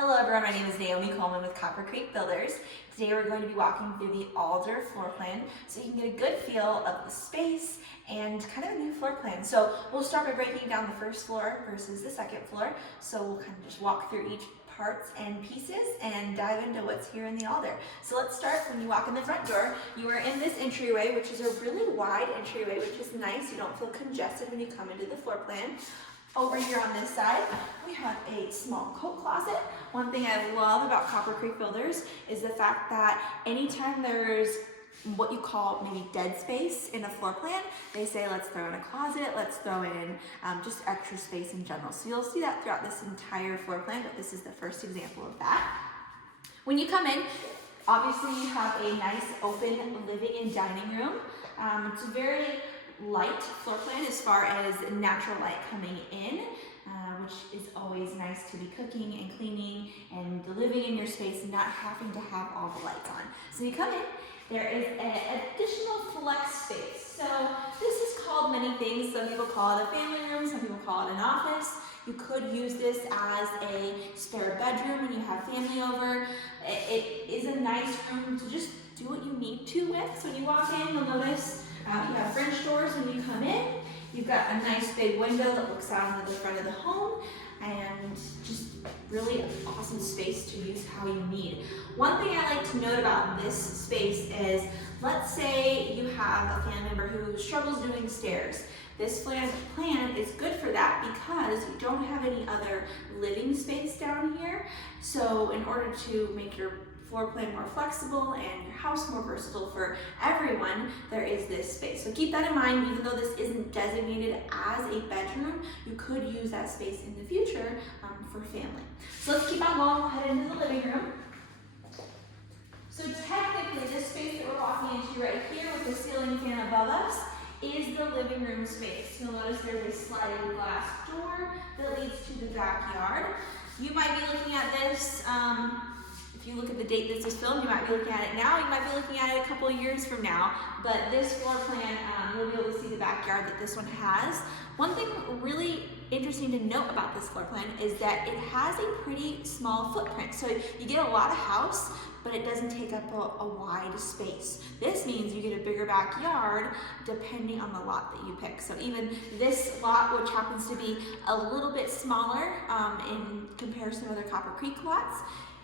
Hello everyone, my name is Naomi with Copper Creek Builders. Today we're going to be walking through the Alder floor plan so you can get a good feel of the space and kind of a new floor plan. So we'll start by breaking down the first floor versus the second floor. So we'll kind of just walk through each parts and pieces and dive into what's here in the Alder. So let's start when you walk in the front door. You are in this entryway, which is a really wide entryway, which is nice. You don't feel congested when you come into the floor plan. Over here on this side, we have a small coat closet. One thing I love about Copper Creek Builders is the fact that anytime there's what you call maybe dead space in a floor plan, they say let's throw in a closet, let's throw in just extra space in general. So you'll see that throughout this entire floor plan, but this is the first example of that. When you come in, obviously you have a nice open living and dining room. It's a very light floor plan as far as natural light coming in, which is always nice to be cooking and cleaning and living in your space and not having to have all the lights on. So you come in, there is an additional flex space. So this is called many things. Some people call it a family room, some people call it an office. You could use this as a spare bedroom when you have family over. It is a nice room to just do what you need to with. So when you walk in, you'll notice you have French doors when you come in. You've got a nice big window that looks out into the front of the home and just really an awesome space to use how you need. One thing I like to note about this space is, let's say you have a family member who struggles doing stairs. This plan is good for that because you don't have any other living space down here. So in order to make your floor plan more flexible and your house more versatile for everyone, there is this space. So keep that in mind. Even though this isn't designated as a bedroom, you could use that space in the future for family. So let's keep on going. We'll head into the living room. So technically, this space that we're walking into right here with the ceiling fan above us is the living room space. You'll notice there's a sliding glass door that leads to the backyard. You might be looking at this, if you look at the date this was filmed, you might be looking at it now, you might be looking at it a couple of years from now, but this floor plan, you'll be able to see the backyard that this one has. One thing really interesting to note about this floor plan is that it has a pretty small footprint. So you get a lot of house, but it doesn't take up a wide space. This means you get a bigger backyard depending on the lot that you pick. So even this lot, which happens to be a little bit smaller in comparison to other Copper Creek lots,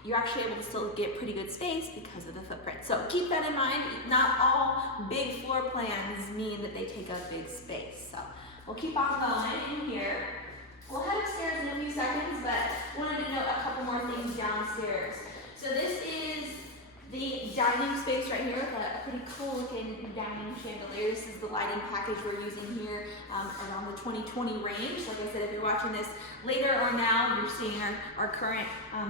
you're actually able to still get pretty good space because of the footprint. So keep that in mind. Not all big floor plans mean that they take up big space. So we'll keep on going in here. We'll head upstairs in a few seconds, but wanted to note a couple more things downstairs. So this is the dining space right here, a pretty cool looking dining chandelier. This is the lighting package we're using here around the 2020 range. Like I said, if you're watching this later or now, you're seeing our current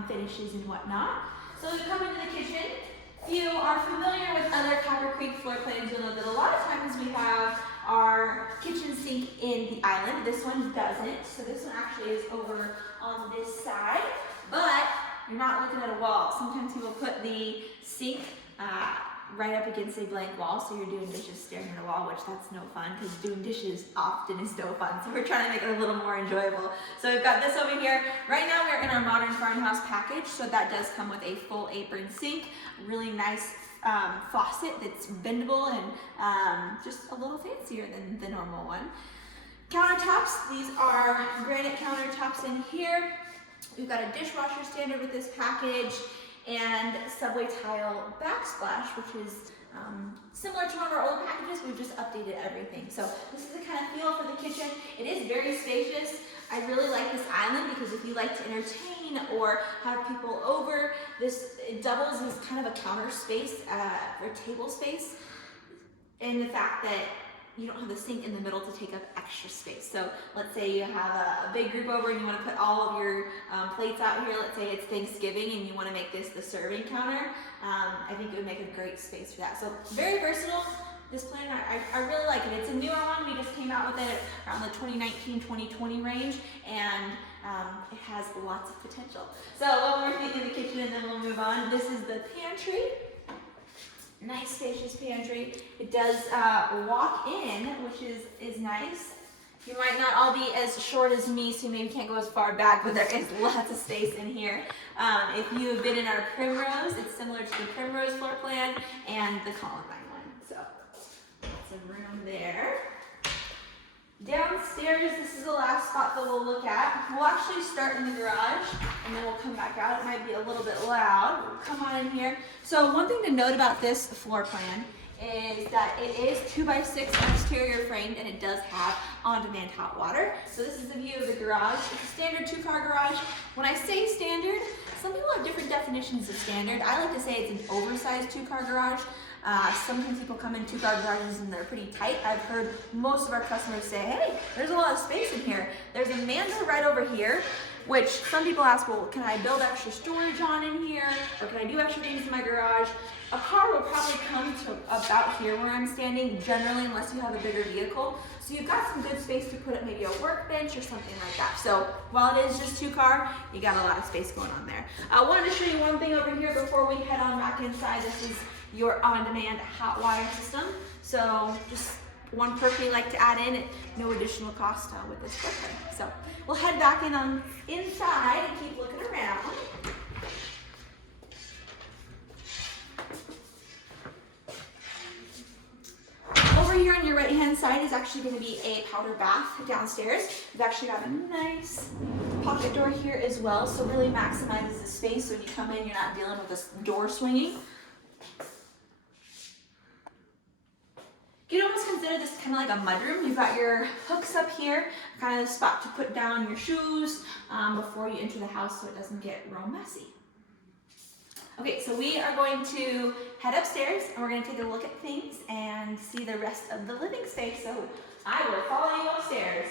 finishes and whatnot. So we come into the kitchen. If you are familiar with other Copper Creek floor plans, you'll know that a lot of times we have our kitchen sink in the island. This one doesn't. So this one actually is over on this side, but you're not looking at a wall. Sometimes people put the sink right up against a blank wall, so you're doing dishes staring at a wall, which that's no fun, because doing dishes often is no fun. So we're trying to make it a little more enjoyable. So we've got this over here. Right now we're in our modern farmhouse package, so that does come with a full apron sink, really nice faucet that's bendable and just a little fancier than the normal one. Countertops, these are granite countertops in here. We've got a dishwasher standard with this package and subway tile backsplash, which is similar to one of our old packages. We've just updated everything. So this is the kind of feel for the kitchen. It is very spacious. I really like this island because if you like to entertain or have people over, it doubles as kind of a counter space or table space, and the fact that you don't have the sink in the middle to take up extra space. So let's say you have a big group over and you want to put all of your plates out here. Let's say it's Thanksgiving and you want to make this the serving counter. I think it would make a great space for that. So very versatile. This plan, I really like it. It's a newer one. We just came out with it around the 2019-2020 range, and it has lots of potential. So one more thing in the kitchen and then we'll move on. This is the pantry. Nice spacious pantry. It does walk in, which is nice. You might not all be as short as me, so you maybe can't go as far back, but there is lots of space in here. If you have been in our Primrose, it's similar to the Primrose floor plan and the Columbine one. So lots of room there. Downstairs, this is the last spot that we'll look at. We'll actually start in the garage and then we'll come back out. It might be a little bit loud. We'll come on in here. So one thing to note about this floor plan is that it is 2x6 exterior framed and it does have on-demand hot water. So this is the view of the garage. It's a standard 2-car garage. When I say standard, some people have different definitions of standard. I like to say it's an oversized 2-car garage. Sometimes people come in 2-car garages and they're pretty tight. I've heard most of our customers say, hey, there's a lot of space in here. There's a mander right over here, which some people ask, well, can I build extra storage on in here? Or can I do extra things in my garage? A car will probably come to about here where I'm standing, generally, unless you have a bigger vehicle. So you've got some good space to put up maybe a workbench or something like that. So while it is just 2-car, you got a lot of space going on there. I wanted to show you one thing over here before we head on back inside. This is your on-demand hot water system. So just one perk we like to add in at no additional cost with this floor plan. So we'll head back in on inside and keep looking around. Over here on your right-hand side is actually going to be a powder bath downstairs. We've actually got a nice pocket door here as well, so really maximizes the space. So when you come in, you're not dealing with this door swinging. You can almost consider this kind of like a mudroom. You've got your hooks up here, kind of the spot to put down your shoes before you enter the house so it doesn't get real messy. Okay, so we are going to head upstairs and we're going to take a look at things and see the rest of the living space. So I will follow you upstairs.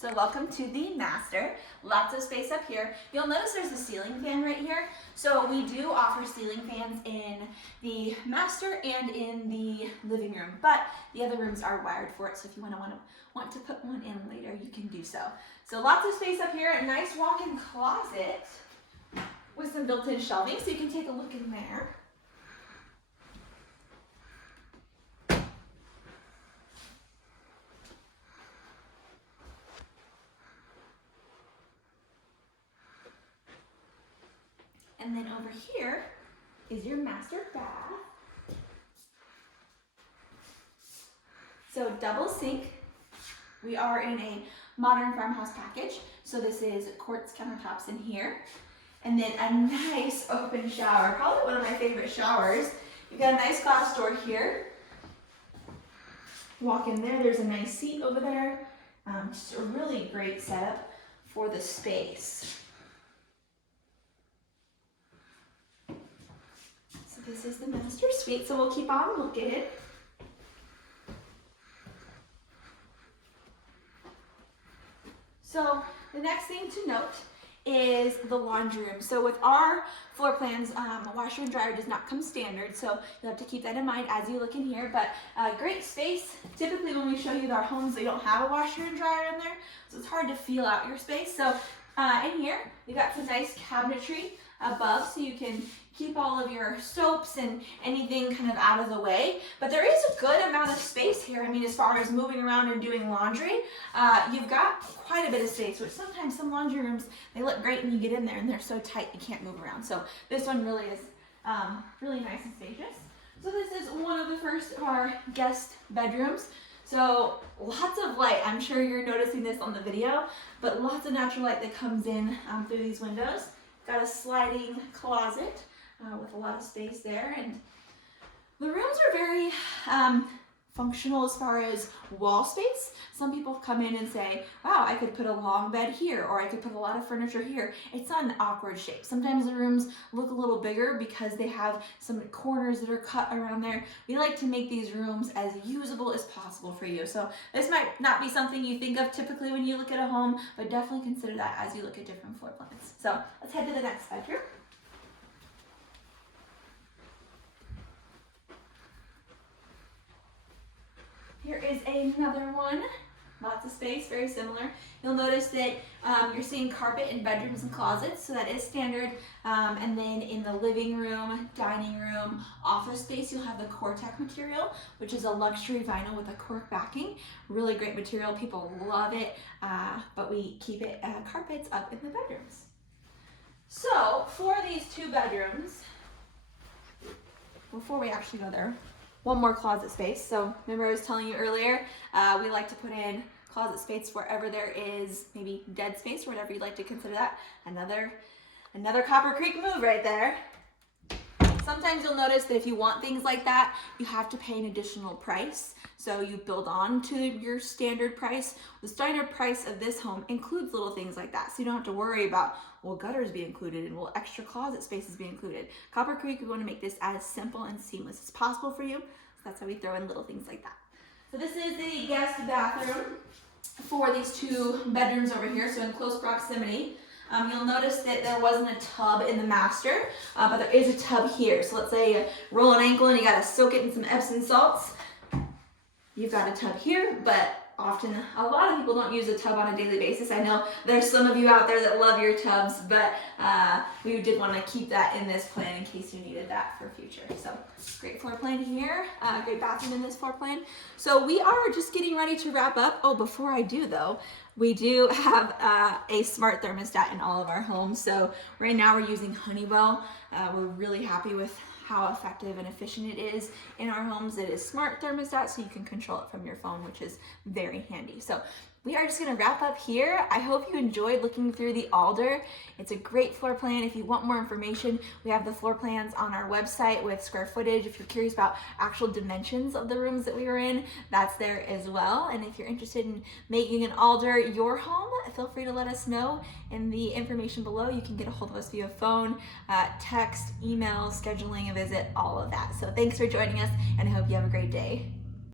So welcome to the master. Lots of space up here. You'll notice there's a ceiling fan right here. So we do offer ceiling fans in the master and in the living room, but the other rooms are wired for it. So if you want to put one in later, you can do so. So lots of space up here, a nice walk-in closet with some built-in shelving, so you can take a look in there. And then over here is your master bath. So double sink. We are in a modern farmhouse package. So this is quartz countertops in here. And then a nice open shower, probably one of my favorite showers. You've got a nice glass door here. Walk in there, there's a nice seat over there. Just a really great setup for the space. This is the master suite, so we'll keep on looking. So the next thing to note is the laundry room. So with our floor plans, a washer and dryer does not come standard, so you'll have to keep that in mind as you look in here. But great space. Typically when we show you our homes, they don't have a washer and dryer in there, so it's hard to feel out your space. So in here, you've got some nice cabinetry above, so you can keep all of your soaps and anything kind of out of the way. But there is a good amount of space here. I mean, as far as moving around and doing laundry, you've got quite a bit of space, which sometimes some laundry rooms, they look great when you get in there and they're so tight you can't move around. So this one really is really nice and spacious. So this is one of the first of our guest bedrooms. So lots of light. I'm sure you're noticing this on the video, but lots of natural light that comes in through these windows. Got a sliding closet with a lot of space there, and the rooms are very functional as far as wall space. Some people come in and say, wow, I could put a long bed here, or I could put a lot of furniture here. It's not an awkward shape. Sometimes the rooms look a little bigger because they have some corners that are cut around there. We like to make these rooms as usable as possible for you. So this might not be something you think of typically when you look at a home, but definitely consider that as you look at different floor plans. So let's head to the next bedroom. Here is another one. Lots of space, very similar. You'll notice that you're seeing carpet in bedrooms and closets, so that is standard. And then in the living room, dining room, office space, you'll have the Cortec material, which is a luxury vinyl with a cork backing. Really great material, people love it, but we keep it carpets up in the bedrooms. So for these 2 bedrooms, before we actually go there, one more closet space. So remember I was telling you earlier, we like to put in closet space wherever there is maybe dead space or whatever you'd like to consider that. Another Copper Creek move right there. Sometimes you'll notice that if you want things like that, you have to pay an additional price. So you build on to your standard price. The standard price of this home includes little things like that. So you don't have to worry about, will gutters be included and will extra closet spaces be included? Copper Creek, we want to make this as simple and seamless as possible for you. So that's why we throw in little things like that. So this is the guest bathroom for these 2 bedrooms over here. So in close proximity. You'll notice that there wasn't a tub in the master, but there is a tub here. So let's say you roll an ankle and you gotta soak it in some Epsom salts. You've got a tub here, but often a lot of people don't use a tub on a daily basis. I know there's some of you out there that love your tubs, but we did want to keep that in this plan in case you needed that for future. So great floor plan here, great bathroom in this floor plan. So we are just getting ready to wrap up. Oh, before I do though, we do have a smart thermostat in all of our homes. So right now we're using Honeywell. We're really happy with how effective and efficient it is in our homes. It is smart thermostat, so you can control it from your phone, which is very handy. So we are just gonna wrap up here. I hope you enjoyed looking through the Alder. It's a great floor plan. If you want more information, we have the floor plans on our website with square footage. If you're curious about actual dimensions of the rooms that we were in, that's there as well. And if you're interested in making an Alder your home, feel free to let us know in the information below. You can get a hold of us via phone, text, email, scheduling a visit, all of that. So thanks for joining us, and I hope you have a great day.